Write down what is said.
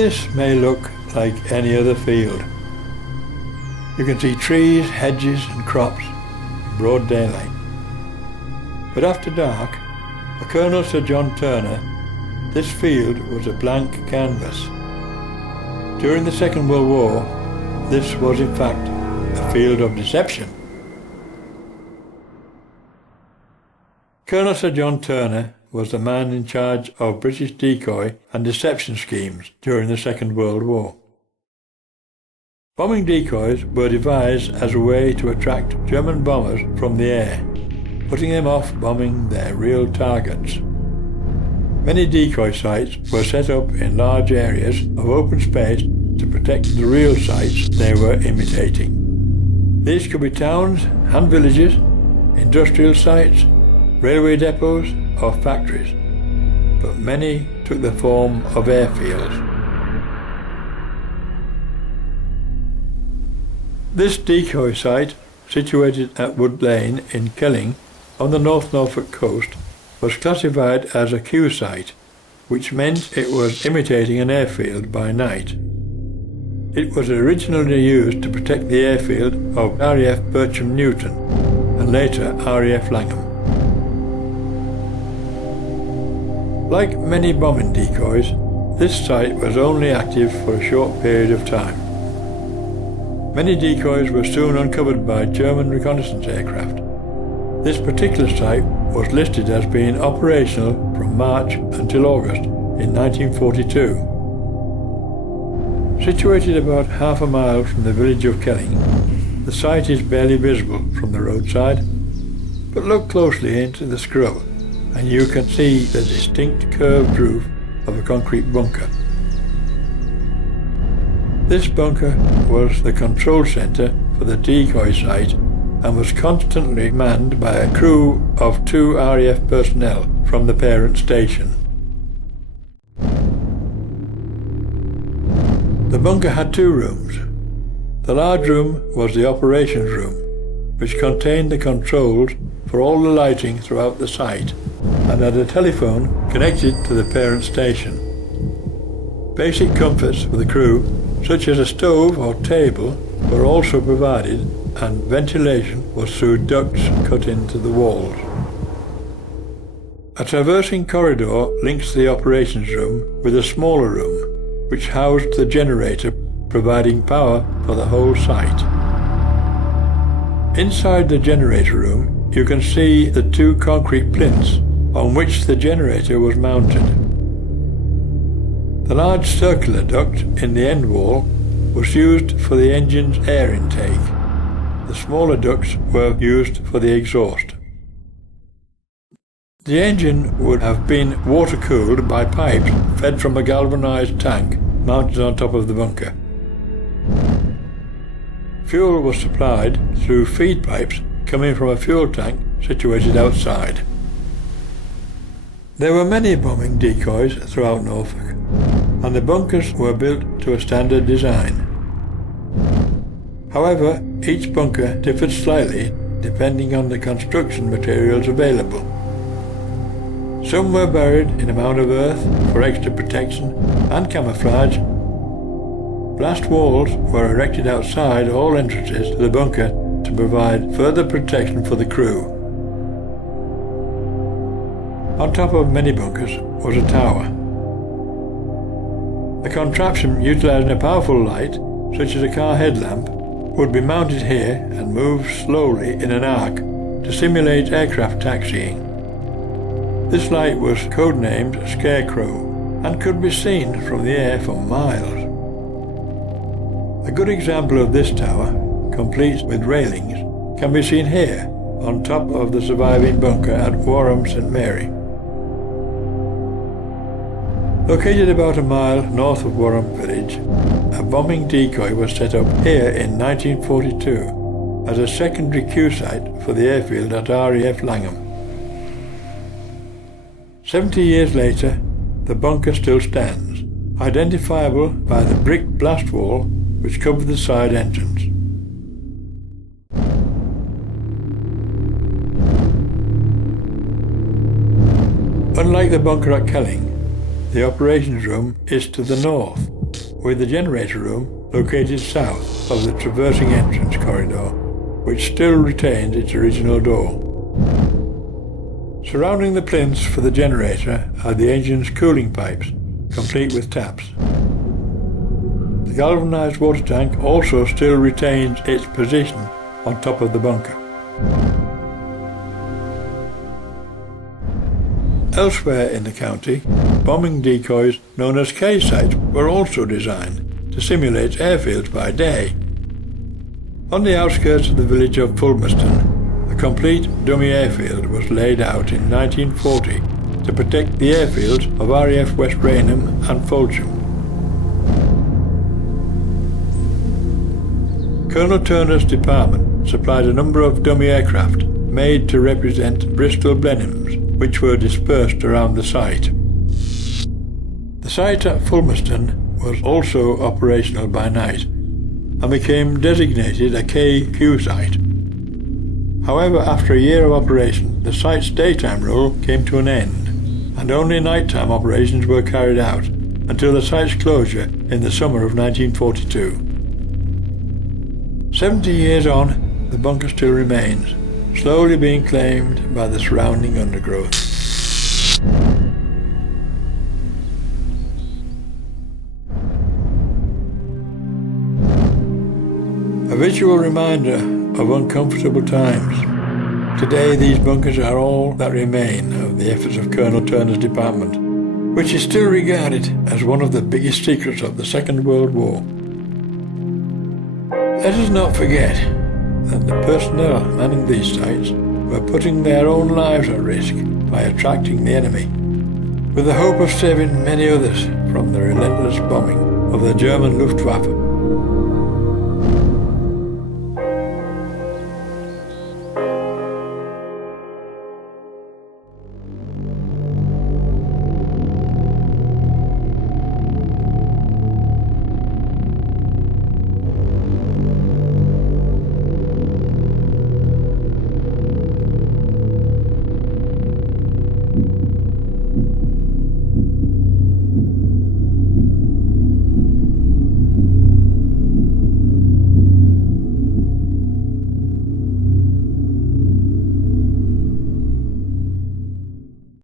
This may look like any other field. You can see trees, hedges and crops in broad daylight. But after dark, for Colonel Sir John Turner, this field was a blank canvas. During the Second World War, this was in fact a field of deception. Colonel Sir John Turner was the man in charge of British decoy and deception schemes during the Second World War. Bombing decoys were devised as a way to attract German bombers from the air, putting them off bombing their real targets. Many decoy sites were set up in large areas of open space to protect the real sites they were imitating. These could be towns and villages, industrial sites, railway depots or factories, but many took the form of airfields. This decoy site, situated at Wood Lane in Kelling on the North Norfolk coast, was classified as a Q site, which meant it was imitating an airfield by night. It was originally used to protect the airfield of RAF Bircham Newton and later RAF Langham. Like many bombing decoys, this site was only active for a short period of time. Many decoys were soon uncovered by German reconnaissance aircraft. This particular site was listed as being operational from March until August in 1942. Situated about half a mile from the village of Kelling, the site is barely visible from the roadside, but look closely into the scrub and you can see the distinct curved roof of a concrete bunker. This bunker was the control centre for the decoy site and was constantly manned by a crew of 2 RAF personnel from the parent station. The bunker had 2 rooms. The large room was the operations room, which contained the controls for all the lighting throughout the site and had a telephone connected to the parent station. Basic comforts for the crew, such as a stove or table, were also provided, and ventilation was through ducts cut into the walls. A traversing corridor links the operations room with a smaller room, which housed the generator providing power for the whole site. Inside the generator room, you can see the 2 concrete plinths on which the generator was mounted. The large circular duct in the end wall was used for the engine's air intake. The smaller ducts were used for the exhaust. The engine would have been water-cooled by pipes fed from a galvanized tank mounted on top of the bunker. Fuel was supplied through feed pipes coming from a fuel tank situated outside. There were many bombing decoys throughout Norfolk, and the bunkers were built to a standard design. However, each bunker differed slightly depending on the construction materials available. Some were buried in a mound of earth for extra protection and camouflage. Blast walls were erected outside all entrances to the bunker to provide further protection for the crew. On top of many bunkers was a tower. A contraption utilizing a powerful light, such as a car headlamp, would be mounted here and move slowly in an arc to simulate aircraft taxiing. This light was codenamed Scarecrow and could be seen from the air for miles. A good example of this tower, complete with railings, can be seen here on top of the surviving bunker at Warham St Mary. Located about a mile north of Warham village, a bombing decoy was set up here in 1942 as a secondary Q site for the airfield at RAF Langham. 70 years later, the bunker still stands, identifiable by the brick blast wall which covered the side entrance. Unlike the bunker at Kelling, the operations room is to the north, with the generator room located south of the traversing entrance corridor, which still retains its original door. Surrounding the plinths for the generator are the engine's cooling pipes, complete with taps. The galvanized water tank also still retains its position on top of the bunker. Elsewhere in the county, bombing decoys known as K-sites were also designed to simulate airfields by day. On the outskirts of the village of Fulmerston, a complete dummy airfield was laid out in 1940 to protect the airfields of RAF West Raynham and Fulham. Colonel Turner's department supplied a number of dummy aircraft made to represent Bristol Blenheims, which were dispersed around the site. The site at Fulmerston was also operational by night and became designated a KQ site. However, after a year of operation, the site's daytime role came to an end, and only nighttime operations were carried out until the site's closure in the summer of 1942. 70 years on, the bunker still remains, slowly being claimed by the surrounding undergrowth. A visual reminder of uncomfortable times. Today these bunkers are all that remain of the efforts of Colonel Turner's department, which is still regarded as one of the biggest secrets of the Second World War. Let us not forget that the personnel manning these sites were putting their own lives at risk by attracting the enemy, with the hope of saving many others from the relentless bombing of the German Luftwaffe